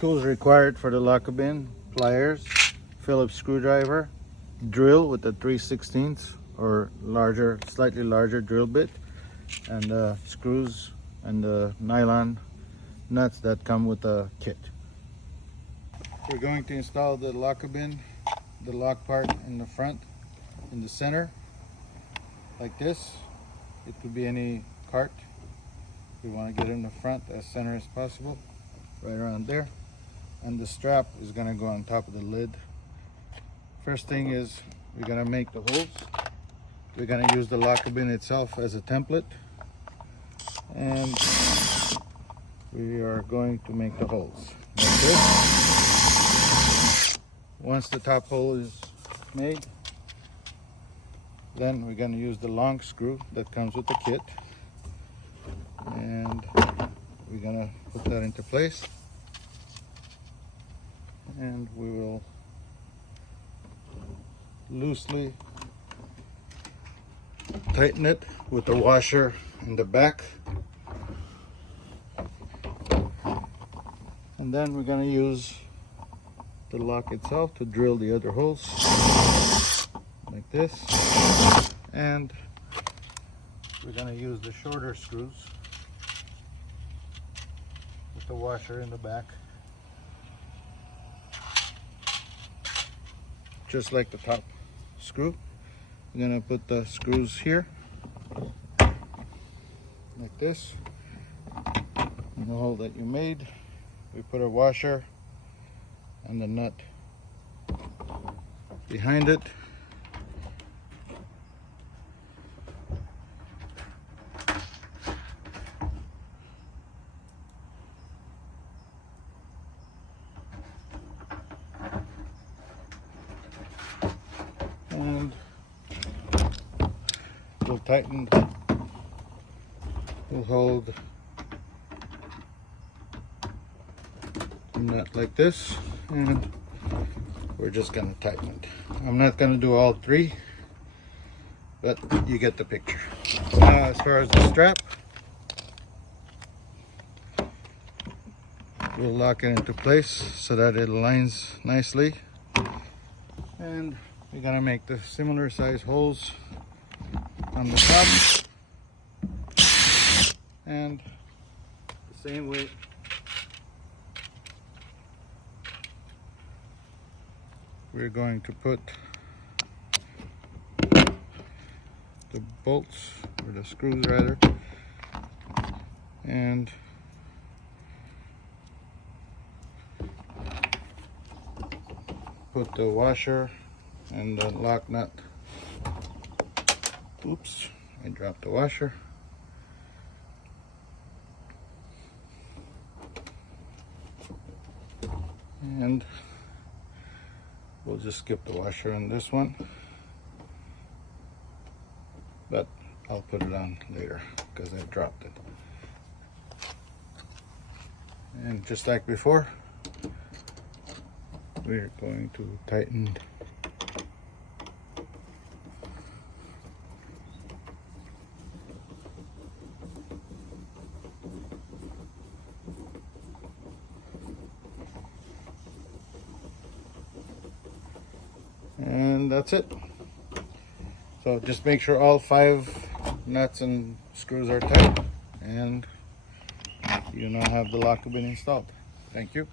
Tools required for the LOK-A-BIN: pliers, Phillips screwdriver, drill with a 3/16 or larger, slightly larger drill bit, and screws and the nylon nuts that come with the kit. We're going to install the LOK-A-BIN, the lock part in the front, in the center, like this. It could be any cart. We want to get in the front as center as possible, right around there. And the strap is going to go on top of the lid. First thing is we're going to make the holes. We're going to use the LOK-A-BIN itself as a template, and we are going to make the holes like this. Once the top hole is made, then we're going to use the long screw that comes with the kit, and we're going to put that into place, and we will loosely tighten it with the washer in the back, and then we're going to use the lock itself to drill the other holes like this, and we're going to use the shorter screws with the washer in the back, just like the top screw. We're going to put the screws here like this in the hole that you made. We put a washer and the nut behind it. And we'll tighten, we'll hold the nut like this, and we're just going to tighten it. I'm not going to do all three, but you get the picture. Now, as far as the strap, we'll lock it into place so that it aligns nicely, and we're going to make the similar size holes on the top, and the same way we're going to put the bolts, or the screws rather, and put the washer and the lock nut. Oops, I dropped the washer. And we'll just skip the washer on this one, but I'll put it on later because I dropped it. And just like before, we're going to tighten and that's it. So just make sure all 5 nuts and screws are tight, and you now have the LOK-A-BIN installed. Thank you.